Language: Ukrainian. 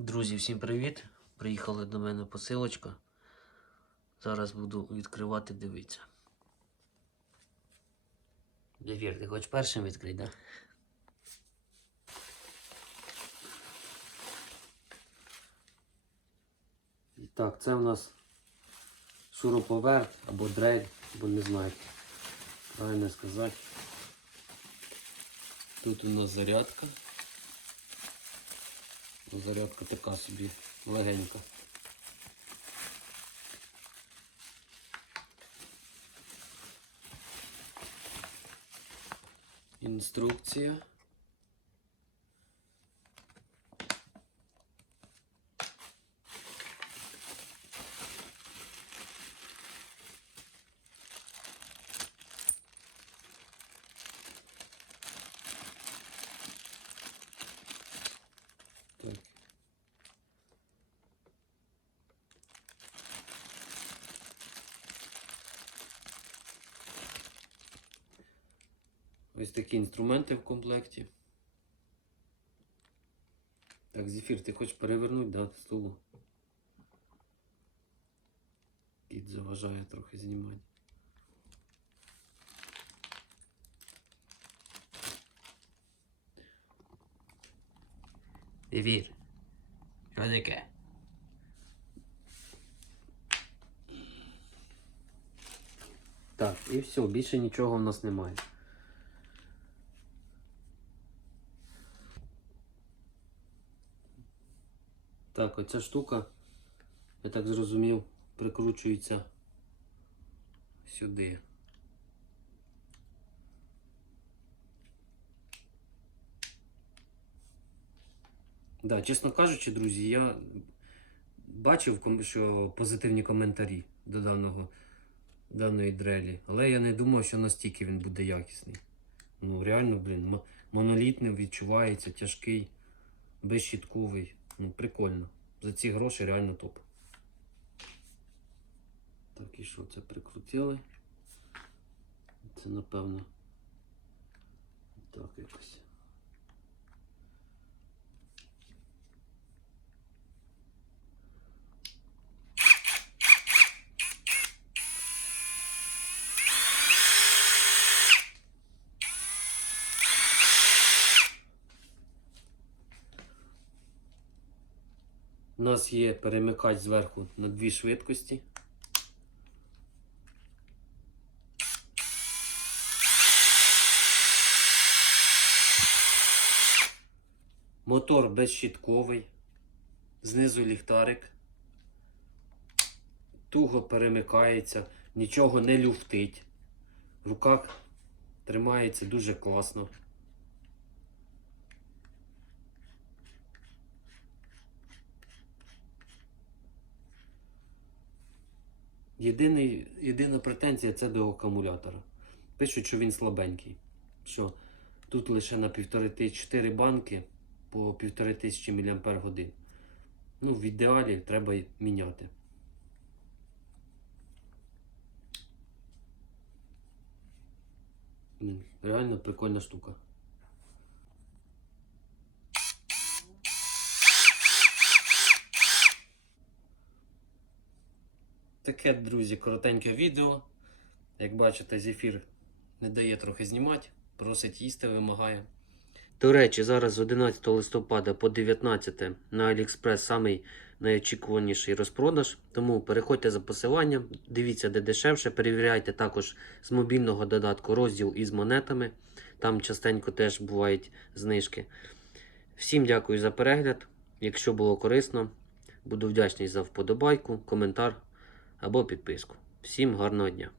Друзі, всім привіт! Приїхала до мене посилочка. Зараз буду відкривати, дивитися. Девір, ти хочеш першим відкрити, да? І так, це у нас шуруповерт або дрель, або не знаю, правильно сказати. Тут у нас зарядка. Зарядка така собі легенька. Інструкція. Ось такі інструменти в комплекті. Так, Зефір, ти хочеш перевернути, да, столу? Кіт заважає трохи знімати. Зефір. Що таке? Так, і все, більше нічого в нас немає. Так, оця штука, я так зрозумів, прикручується сюди. Да, чесно кажучи, друзі, я бачив, що позитивні коментарі до даного, даної дрелі, але я не думав, що настільки він буде якісний. Ну, реально, блін, мо- монолітний відчувається, тяжкий, безщітковий. Ну, прикольно. За ці гроші реально топ. Так, і що це прикрутили? Це напевно. Так якось. У нас є перемикач зверху на дві швидкості. Мотор безщітковий. Знизу ліхтарик. Туго перемикається, нічого не люфтить. В руках тримається дуже класно. Єдиний, єдина претензія це до акумулятора. Пишуть, що він слабенький. Що тут лише на 1,5-4 банки по 1500 мАч. Ну, в ідеалі треба міняти. Реально прикольна штука. Таке, друзі, коротеньке відео. Як бачите, зефір не дає трохи знімати, просить їсти, вимагає. До речі, зараз з 11 листопада по 19 на AliExpress самий найочікуваніший розпродаж. Тому переходьте за посиланням, дивіться, де дешевше. Перевіряйте також з мобільного додатку розділ із монетами. Там частенько теж бувають знижки. Всім дякую за перегляд. Якщо було корисно, буду вдячний за вподобайку, коментар або підписку. Всім гарного дня!